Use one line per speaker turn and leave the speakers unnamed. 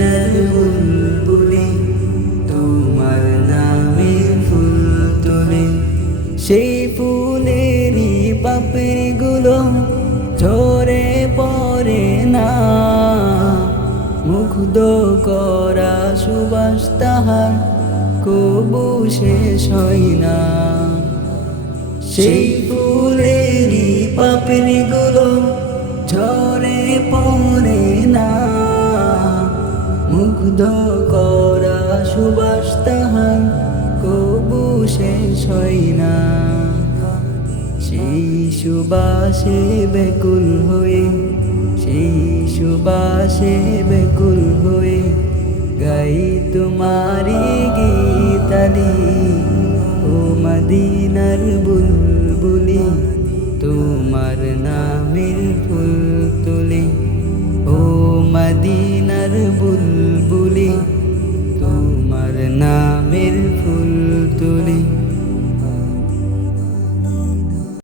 মদিনার বুলবুলি তোমার নামের ফুল তুলি সেই ফুলেরই পাপড়িগুলো ঝরে পড়ে না। মুগ্ধ করা সুবাস তাহার কবু শেষ হয় না। সেই ফুলেরই পাপড়িগুলো মুগ্ধ করা সুবাস তাহার, কবু শেষ হয় না। সেই সুবাসে বেকুল হয়ে, সেই সুবাসে বেকুল হয়ে গাই তোমারি গীতালি ও মদিনার বুলবুলি